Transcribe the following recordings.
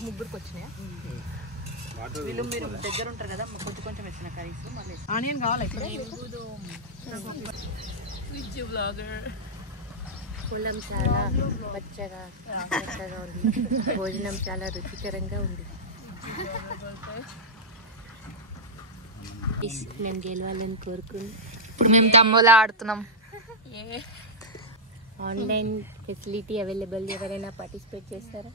వాళ్ళకి ముగ్గురికి వచ్చినాయా? వీళ్ళు మీరు దగ్గర ఉంటారు కదా, కొంచెం కొంచెం వచ్చిన కర్రీస్. మళ్ళీ ఆనియన్ కావాలి ఇప్పుడు. పొలం చాలా పచ్చగా చక్కగా ఉంది, భోజనం చాలా రుచికరంగా ఉంది. నేను గెలవాలని కోరుకుని ఇప్పుడు మేము తమ్ములా ఆడుతున్నాం. ఆన్లైన్ ఫెసిలిటీ అవైలబుల్, ఎవరైనా పార్టిసిపేట్ చేస్తారా?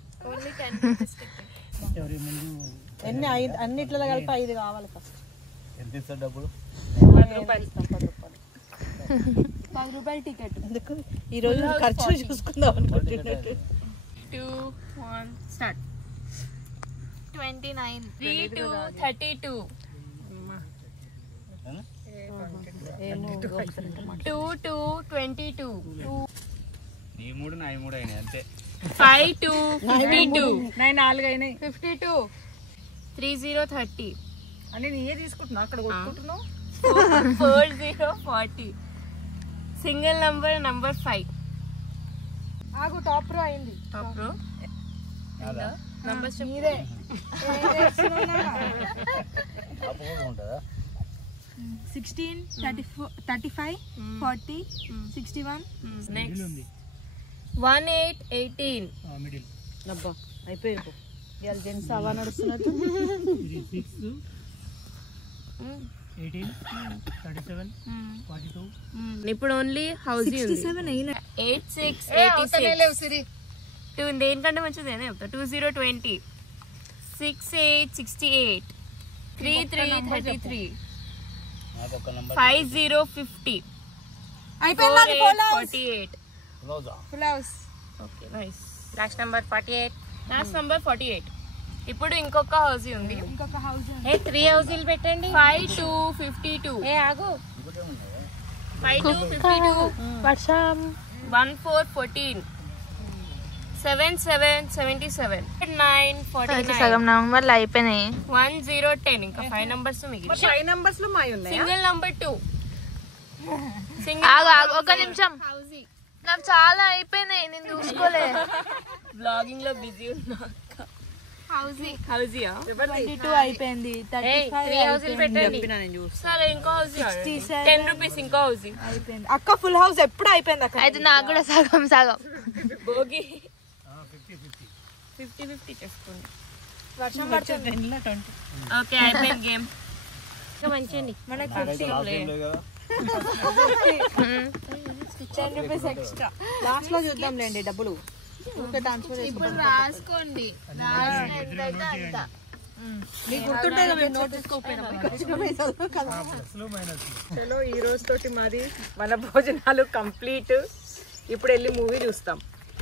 అన్నిట్లో కలిపి 5 కావాలి. ఫస్ట్ ఎంత ఇస్తారు డబ్బులు? 10 రూపాయలు ఇస్తాం. 10 రూపాయలు టికెట్. ఎందుకు ఈ రోజు ఖర్చు చూసుకుందాం అనుకుంటున్నట్టు. 2 1 స్టార్ట్. 29 3 2 32 2 2 22 నీ 3 నా 3 అయినాయి అంతే. 5 2 52 4 అయినాయి. 52 30 30 అని నీయే తీసుకుంటున్నా, అక్కడ కొట్టుకుంటున్నావు. 40 40 సింగిల్ నంబర్ 5. ఆగు, టాప్ రో అయింది. టాప్ రో నంబర్స్ మీరే. ఉంటుందా? 16 35 40 61. నెక్స్ట్ 1 8 18 అబ్బా అయిపోయింది. ఇవాళ జెంట్స్ అవా నడుస్తున్నట్టు. 18 37 42. ఇప్పుడు ఓన్లీ హౌస్ 67 అయినా. 86 86 2 దేనికంటే మంచిది అనే చెప్తా. 20 20 68 68 33 33 నాకు ఒక నంబర్ 50 50 అయిపోయింది. 48 flowers. Okay nice. Last number 48. Last number 48. ఇప్పుడు ఇంకొక హౌస్ ఉంది. ఇంకొక హౌస్. 3 హౌస్లు పెట్టండి. 5 2 52 ఆగు 5 2 52 వర్షం 1 4 14 7 7 77 9 49 సగం నంబర్లు అయిపోయినాయి. 1 0 10 ఇంకా 5 నంబర్స్ మిగిలి. 5 నంబర్స్ లో మాయి ఉన్నాయి. Single number 2. ఒక నిమిషం, నాకు చాలా అయిపోయినాయి, నేను చూసుకోలే. బ్లాగింగ్ లో బిజీ ఉన్నా. హౌజియా 22 అయిపోయింది. 3 హౌస్లు పెట్టండి. సరే ఇంకో హౌస్ 10 రూపీస్ ఇంకో హౌస్ అయిపోయింది. అక్క ఫుల్ హౌస్ ఎప్పుడు అయిపోయింది అక్క. అయితే నాకు కూడా సగం సగం. భోగి 50 50 చేసుకోండి. వర్షం పడుతుంది. ఓకే అయిపోయింది గేమ్. మంచిది. మనకి 50 కదా. 10 రూపీస్ ఎక్స్ట్రా. లాస్ట్ లో చూద్దాంలేండి డబ్బులు. ఇప్పుడు రాసుకోండి. చలో ఈ రోజు తోటి మాది మన భోజనాలు కంప్లీట్. ఇప్పుడు వెళ్ళి మూవీ చూస్తాం.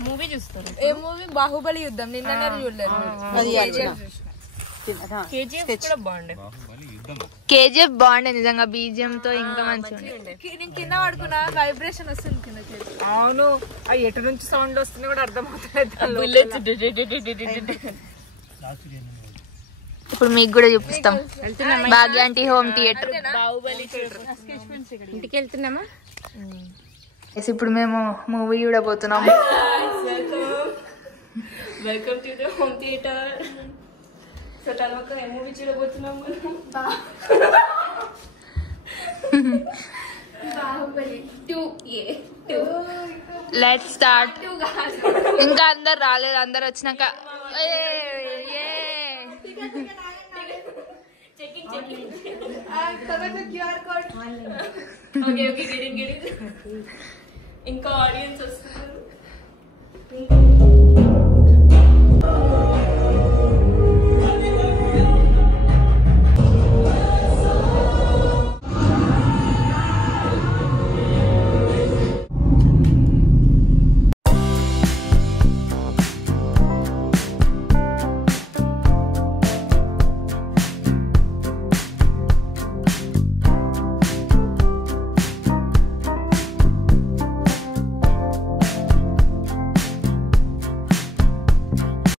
మూవీ చూస్తారు. ఏ మూవీ? బాహుబలి యుద్ధం. నిన్న చూడలేదు. కేజీఎఫ్ కూడా బాగుండే. కేజీఎఫ్ బాగుండే నిజంగా, బీజిఎం తో ఇంకా మంచిగా ఉండే. నేను కింద పడుకున్నా, వైబ్రేషన్ వస్తుంది కింద. అవును, ఆ ఎటు నుంచి సౌండ్ వస్తుంది కూడా అర్థం అవుతుంది. ఇప్పుడు మీకు కూడా చూపిస్తాం. భాగ్యాంటి హోమ్ థియేటర్. బాహుబలి ఇంటికి వెళ్తున్నామా? ఇప్పుడు మేము మూవీ చూడబోతున్నాం. Welcome to the home theatre. So తర్వాత ఏ మూవీ చూడబోతున్నాం మనం? బాహుబలి 2A 2. Let's start. ఇంకా అందరు రాలేదు, అందరు వచ్చినాక చెకింగ్ ఓకే ఓకే గెటింగ్ ఇంకా ఆడియన్స్ వస్తున్నారు.